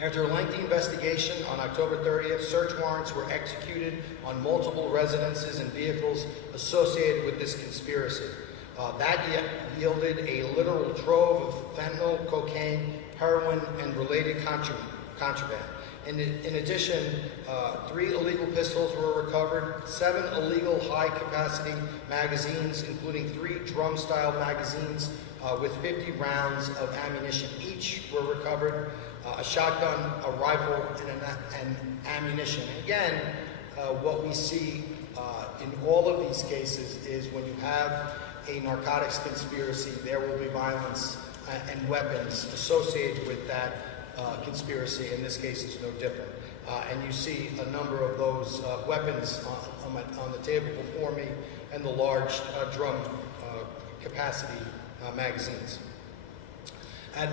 After a lengthy investigation on October 30th, search warrants were executed on multiple residences and vehicles associated with this conspiracy. That yielded a literal trove of fentanyl, cocaine, heroin, and related contraband. In addition, 3 illegal pistols were recovered, 7 illegal high-capacity magazines, including 3 drum-style magazines with 50 rounds of ammunition each were recovered, a shotgun, a rifle, and ammunition. And again, what we see in all of these cases is when you have a narcotics conspiracy, there will be violence and weapons associated with that conspiracy. In this case, it's no different. And you see a number of those weapons on the table before me, and the large drum capacity magazines. At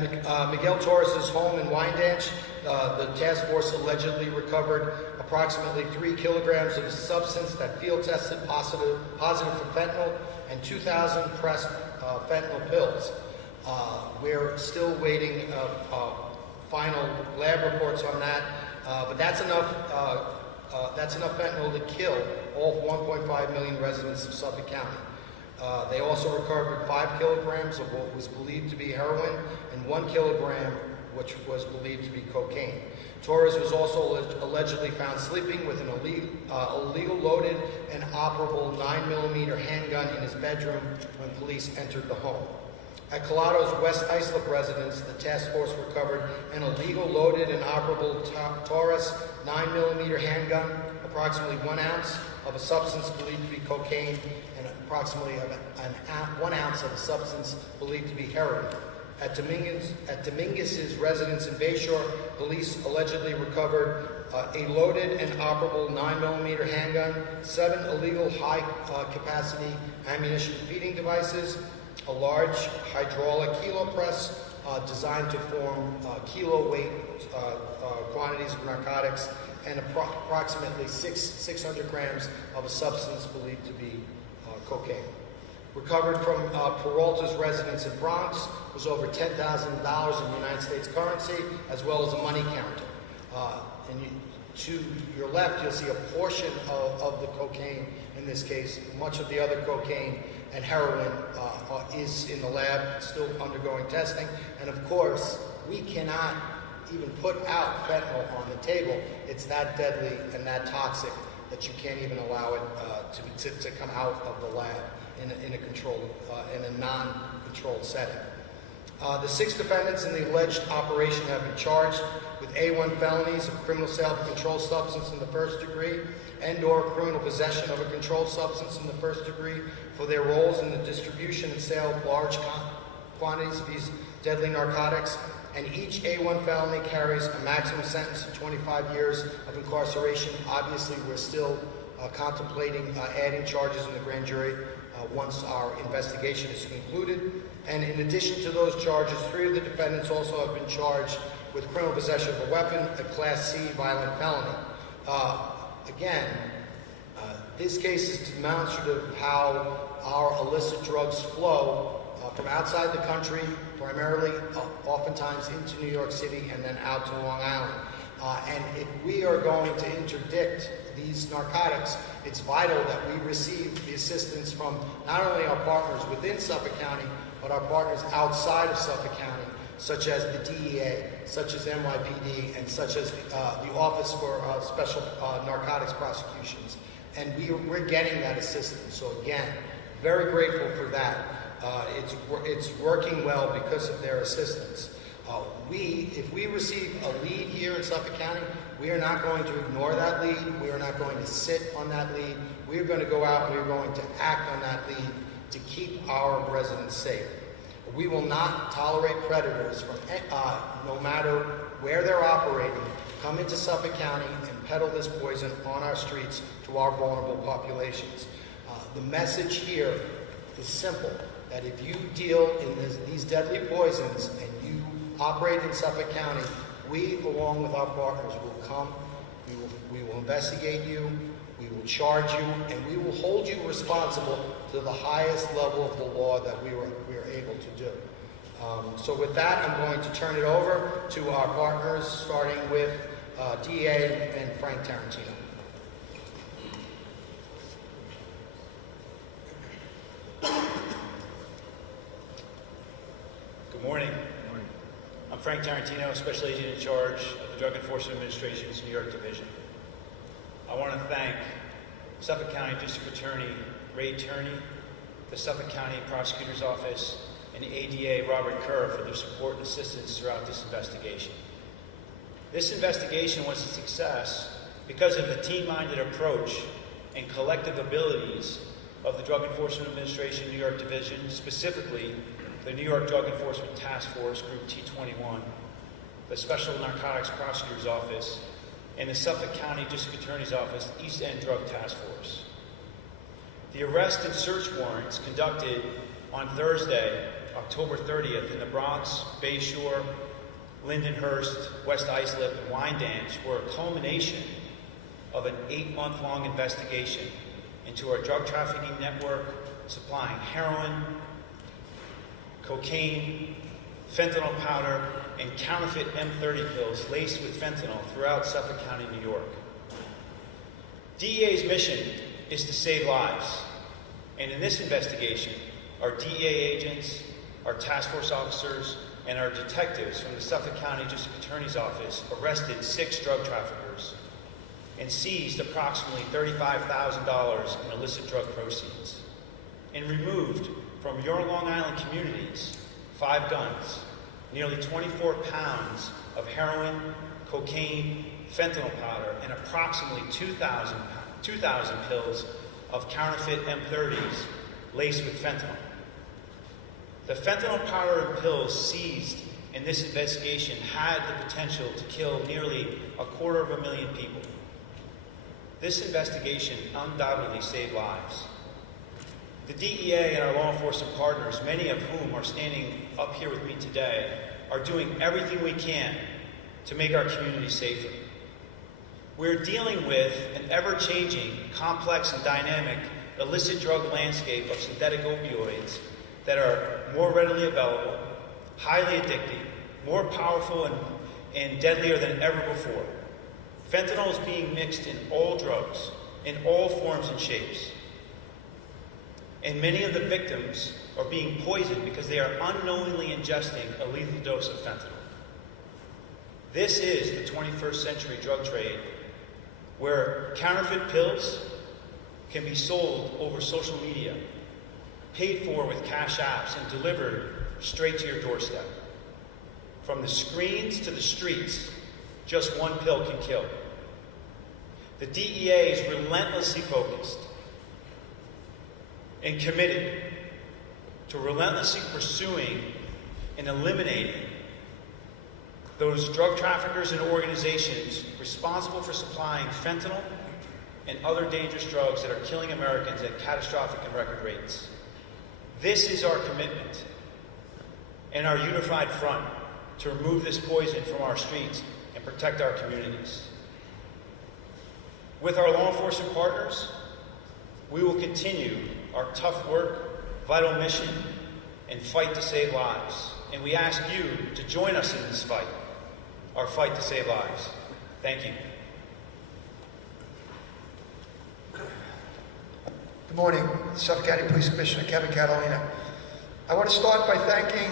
Miguel Torres' home in Wyandanch, the task force allegedly recovered approximately 3 kilograms of a substance that field tested positive for fentanyl, and 2,000 pressed fentanyl pills. We're still waiting final lab reports on that, but that's enough fentanyl to kill all 1.5 million residents of Suffolk County. They also recovered 5 kilograms of what was believed to be heroin and 1 kilogram which was believed to be cocaine. Torres was also allegedly found sleeping with an illegal loaded and operable 9mm handgun in his bedroom when police entered the home. At Colado's West Islip residence, the task force recovered an illegal loaded and operable Taurus 9mm handgun, approximately 1 ounce of a substance believed to be cocaine, and approximately 1 ounce of a substance believed to be heroin. At Dominguez's residence in Bayshore, police allegedly recovered a loaded and operable 9mm handgun, 7 illegal high-capacity ammunition feeding devices, a large hydraulic kilo press designed to form kilo weight quantities of narcotics, and approximately 600 grams of a substance believed to be cocaine. Recovered from Peralta's residence in Bronx was over $10,000 in United States currency, as well as a money counter. To your left, you'll see a portion of the cocaine in this case. Much of the other cocaine and heroin is in the lab, still undergoing testing. And of course, we cannot even put out fentanyl on the table. It's that deadly and that toxic that you can't even allow it to come out of the lab in a controlled, in a non-controlled setting. The 6 defendants in the alleged operation have been charged with A1 felonies of criminal sale of a controlled substance in the 1st degree and/or criminal possession of a controlled substance in the 1st degree for their roles in the distribution and sale of large quantities of these deadly narcotics. And each A1 felony carries a maximum sentence of 25 years of incarceration. Obviously, we're still contemplating adding charges in the grand jury once our investigation is concluded. And in addition to those charges, 3 of the defendants also have been charged with criminal possession of a weapon, a Class C violent felony. Again, this case is demonstrative of how our illicit drugs flow from outside the country, primarily, oftentimes into New York City and then out to Long Island. And if we are going to interdict these narcotics, it's vital that we receive the assistance from not only our partners within Suffolk County, but our partners outside of Suffolk County, such as the DEA, such as NYPD, and such as the Office for Special Narcotics Prosecutions. And we're getting that assistance. So again, very grateful for that. It's working well because of their assistance. If we receive a lead here in Suffolk County, we are not going to ignore that lead. We are not going to sit on that lead. We are going to go out and we are going to act on that lead to keep our residents safe. We will not tolerate predators from, no matter where they're operating, come into Suffolk County and peddle this poison on our streets to our vulnerable populations. The message here is simple, that if you deal in these deadly poisons and you operate in Suffolk County, we, along with our partners, will come, we will investigate you, we will charge you, and we will hold you responsible to the highest level of the law that we are able to do. So with that, I'm going to turn it over to our partners, starting with DA and Frank Tarantino. Good morning. I'm Frank Tarantino, Special Agent in charge of the Drug Enforcement Administration's New York Division. I want to thank Suffolk County District Attorney Ray Tierney, the Suffolk County Prosecutor's Office, and the ADA Robert Kerr for their support and assistance throughout this investigation. This investigation was a success because of the team-minded approach and collective abilities of the Drug Enforcement Administration New York Division, specifically the New York Drug Enforcement Task Force, Group T21, the Special Narcotics Prosecutor's Office, and the Suffolk County District Attorney's Office East End Drug Task Force. The arrest and search warrants conducted on Thursday, October 30th in the Bronx, Bayshore, Lindenhurst, West Islip, and Wyandanch were a culmination of an 8-month-long investigation into our drug trafficking network supplying heroin, cocaine, fentanyl powder, and counterfeit M30 pills laced with fentanyl throughout Suffolk County, New York. DEA's mission is to save lives, and in this investigation, our DEA agents, our task force officers, and our detectives from the Suffolk County District Attorney's Office arrested 6 drug traffickers and seized approximately $35,000 in illicit drug proceeds, and removed from your Long Island communities 5 guns, nearly 24 pounds of heroin, cocaine, fentanyl powder, and approximately 2,000 pills of counterfeit M30s laced with fentanyl. The fentanyl powder and pills seized in this investigation had the potential to kill nearly 250,000 people. This investigation undoubtedly saved lives. The DEA and our law enforcement partners, many of whom are standing up here with me today, are doing everything we can to make our communities safer. We're dealing with an ever-changing, complex, and dynamic illicit drug landscape of synthetic opioids that are more readily available, highly addictive, more powerful and deadlier than ever before. Fentanyl is being mixed in all drugs, in all forms and shapes. And many of the victims are being poisoned because they are unknowingly ingesting a lethal dose of fentanyl. This is the 21st century drug trade, where counterfeit pills can be sold over social media, paid for with cash apps, and delivered straight to your doorstep. From the screens to the streets, just one pill can kill. The DEA is relentlessly focused and committed to relentlessly pursuing and eliminating those drug traffickers and organizations responsible for supplying fentanyl and other dangerous drugs that are killing Americans at catastrophic and record rates. This is our commitment and our unified front to remove this poison from our streets and protect our communities. With our law enforcement partners, we will continue our tough work, vital mission, and fight to save lives. And we ask you to join us in this fight, our fight to save lives. Thank you. Good morning, Suffolk County Police Commissioner Kevin Catalina. I want to start by thanking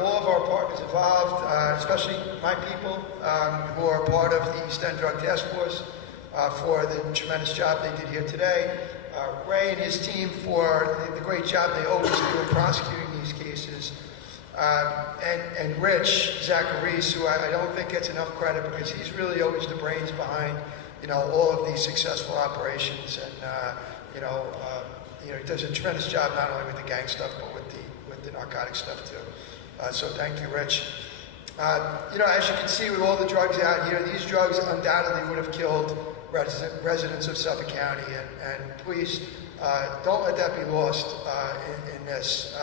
all of our partners involved, especially my people who are part of the East End Drug Task Force for the tremendous job they did here today. Ray and his team for the great job they always do in prosecuting these cases. And Rich Zacharies, who I don't think gets enough credit because he's really always the brains behind, all of these successful operations. And, he does a tremendous job not only with the gang stuff, but with the narcotic stuff too. So thank you, Rich. As you can see with all the drugs out here, these drugs undoubtedly would have killed residents of Suffolk County, and please don't let that be lost in this.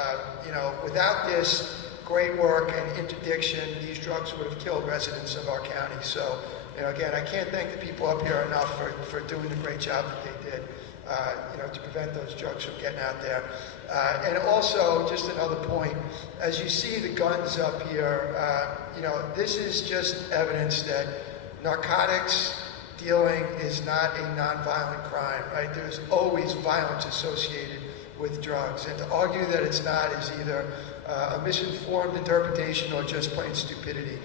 Without this great work and interdiction, these drugs would have killed residents of our county. So, again, I can't thank the people up here enough for doing the great job that they did. to prevent those drugs from getting out there. And also, just another point, as you see the guns up here, this is just evidence that narcotics dealing is not a nonviolent crime, right? There's always violence associated with drugs, and to argue that it's not is either a misinformed interpretation or just plain stupidity.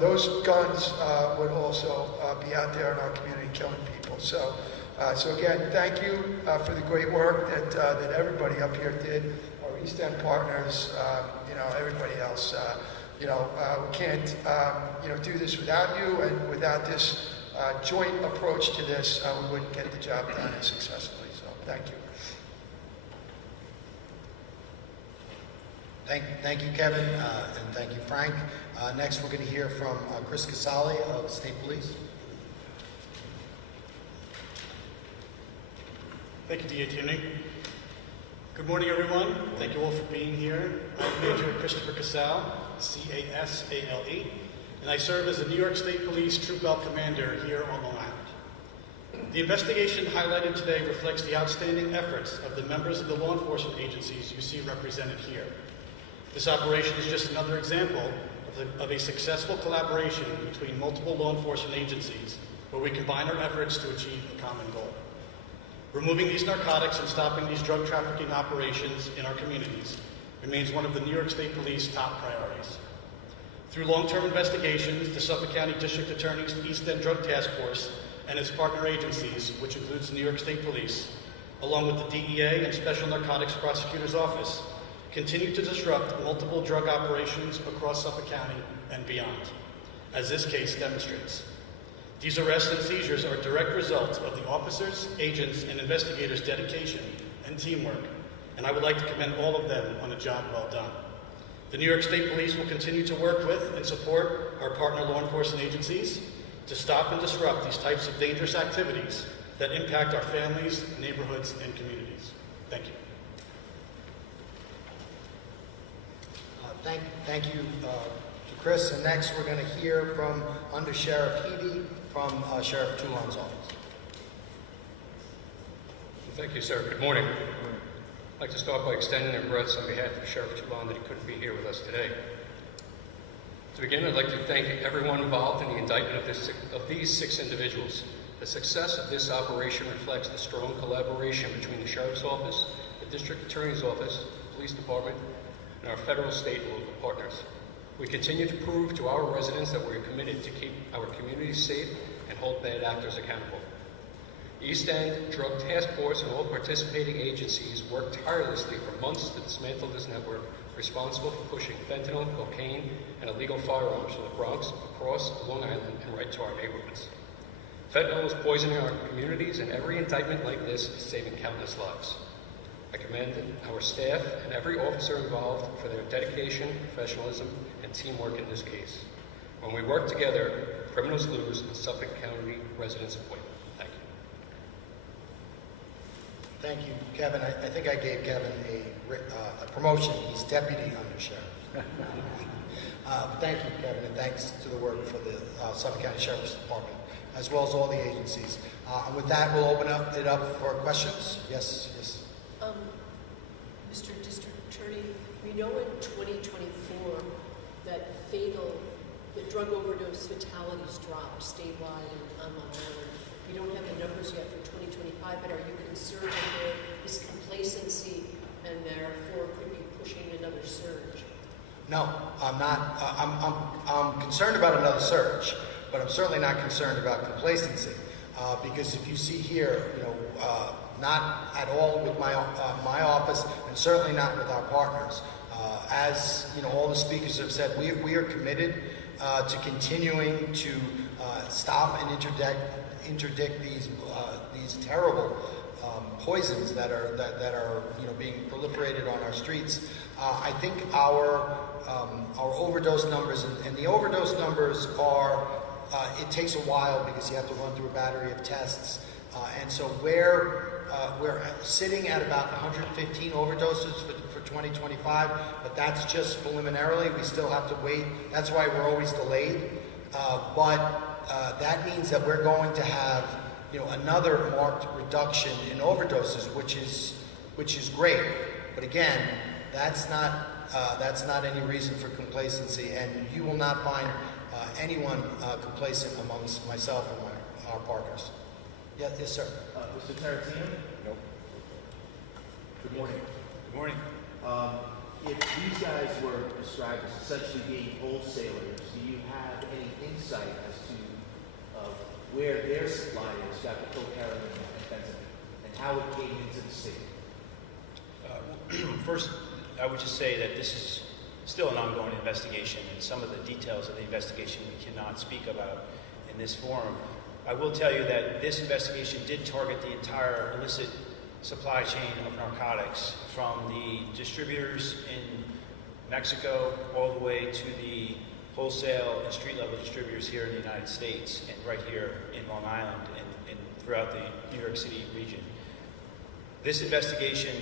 Those guns would also be out there in our community killing people. So again, thank you for the great work that everybody up here did, our East End partners, everybody else. We can't, do this without you, and without this joint approach to this, we wouldn't get the job done as successfully. So thank you. Thank you, Kevin, and thank you, Frank. Next, we're going to hear from Chris Casale of State Police. Thank you, D.A. Tierney. Good morning, everyone. Thank you all for being here. I'm Major Christopher Casale, C-A-S-A-L-E, and I serve as the New York State Police Troop Belt Commander here on Long Island. The investigation highlighted today reflects the outstanding efforts of the members of the law enforcement agencies you see represented here. This operation is just another example of a successful collaboration between multiple law enforcement agencies where we combine our efforts to achieve a common goal. Removing these narcotics and stopping these drug trafficking operations in our communities remains one of the New York State Police top priorities. Through long-term investigations, the Suffolk County District Attorney's East End Drug Task Force and its partner agencies, which includes the New York State Police, along with the DEA and Special Narcotics Prosecutor's Office, continue to disrupt multiple drug operations across Suffolk County and beyond, as this case demonstrates. These arrests and seizures are direct results of the officers, agents, and investigators' dedication and teamwork, and I would like to commend all of them on a job well done. The New York State Police will continue to work with and support our partner law enforcement agencies to stop and disrupt these types of dangerous activities that impact our families, neighborhoods, and communities. Thank you. Thank you to Chris. And next, we're going to hear from Under Sheriff Heavey from Sheriff Toulon's office. Thank you, sir. Good morning. I'd like to start by extending regrets on behalf of Sheriff Toulon that he couldn't be here with us today. To begin, I'd like to thank everyone involved in the indictment of these 6 individuals. The success of this operation reflects the strong collaboration between the Sheriff's Office, the District Attorney's Office, the Police Department, and our federal, state, and local partners. We continue to prove to our residents that we are committed to keep our communities safe and hold bad actors accountable. East End Drug Task Force and all participating agencies worked tirelessly for months to dismantle this network responsible for pushing fentanyl, cocaine, and illegal firearms from the Bronx across Long Island and right to our neighborhoods. Fentanyl is poisoning our communities, and every indictment like this is saving countless lives. I commend our staff and every officer involved for their dedication, professionalism, and teamwork in this case. When we work together, criminals lose and Suffolk County residents win. Thank you. Thank you, Kevin. I think I gave Kevin a promotion. He's Deputy Under Sheriff. Thank you, Kevin, and thanks to the work for the Suffolk County Sheriff's Department, as well as all the agencies. And with that, we'll open it up for questions. Yes. Mr. District Attorney, we know in 2024 that the drug overdose fatalities dropped statewide and on Long Island. We don't have the numbers yet for 2025, but are you concerned that there is complacency and therefore could be pushing another surge? No, I'm not. I'm concerned about another surge, but I'm certainly not concerned about complacency. Because if you see here, not at all with my office, and certainly not with our partners. As all the speakers have said, we are committed to continuing to stop and interdict these terrible poisons that are being proliferated on our streets. I think our overdose numbers and the overdose numbers are. It takes a while because you have to run through a battery of tests, and so we're sitting at about 115 overdoses for 2025, but that's just preliminarily. We still have to wait. That's why we're always delayed. But that means that we're going to have another marked reduction in overdoses, which is great. But again, that's not any reason for complacency, and you will not find anyone complacent amongst myself and our partners. Yes, sir. Mr. Tarantino? Nope. Good morning. Good morning. If these guys were described as essentially being wholesalers, do you have any insight as to where their suppliers got the cocaine and fentanyl, and how it came into the state? First, I would just say that this is still an ongoing investigation, and some of the details of the investigation we cannot speak about in this forum. I will tell you that this investigation did target the entire illicit supply chain of narcotics, from the distributors in Mexico all the way to the wholesale and street-level distributors here in the United States and right here in Long Island and throughout the New York City region. This investigation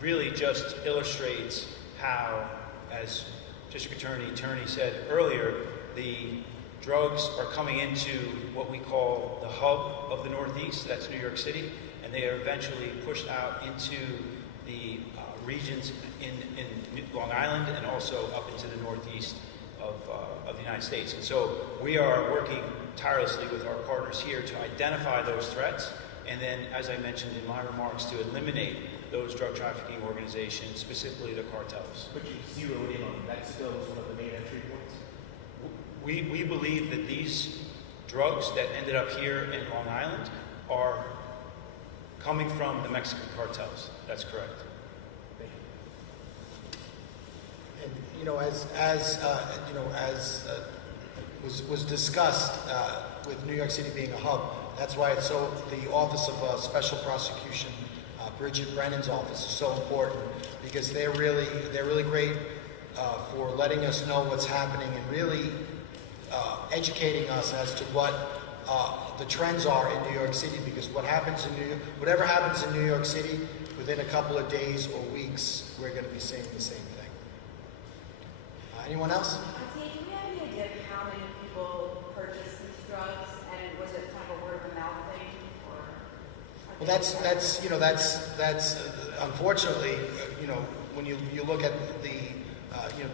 really just illustrates how, as District Attorney Tierney said earlier, the drugs are coming into what we call the hub of the Northeast, that's New York City, and they are eventually pushed out into the regions in Long Island and also up into the Northeast of the United States. And so we are working tirelessly with our partners here to identify those threats, and then, as I mentioned in my remarks, to eliminate those drug trafficking organizations, specifically the cartels. But you zeroed in on Mexico as one of the main entry points? We believe that these drugs that ended up here in Long Island are coming from the Mexican cartels. That's correct. Thank you. And as was discussed with New York City being a hub, that's why it's so. The Office of Special Prosecution, Bridget Brennan's office, is so important, because they're really great for letting us know what's happening and really educating us as to what the trends are in New York City. Because whatever happens in New York City, within a couple of days or weeks, we're going to be seeing the same thing. Anyone else? Do you have any idea of how many people purchase these drugs, and was it kind of a word of mouth thing, or? Well, that's unfortunately, when you look at the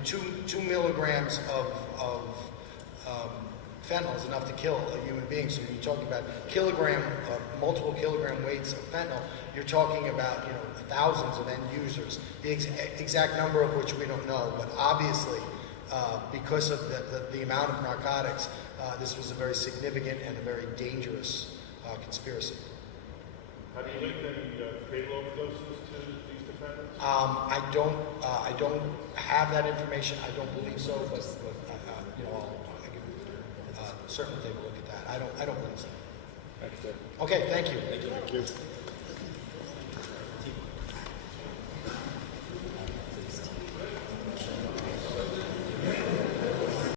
2 milligrams of fentanyl is enough to kill a human being. So you're talking about multiple kilogram weights of fentanyl. You're talking about thousands of end users. The exact number of which we don't know, but obviously, because of the amount of narcotics, this was a very significant and a very dangerous conspiracy. Have you linked any fatal overdoses to these defendants? I don't have that information. I don't believe so, but I can certainly take a look at that. I don't believe so. Thanks, sir. Okay, thank you. Thank you.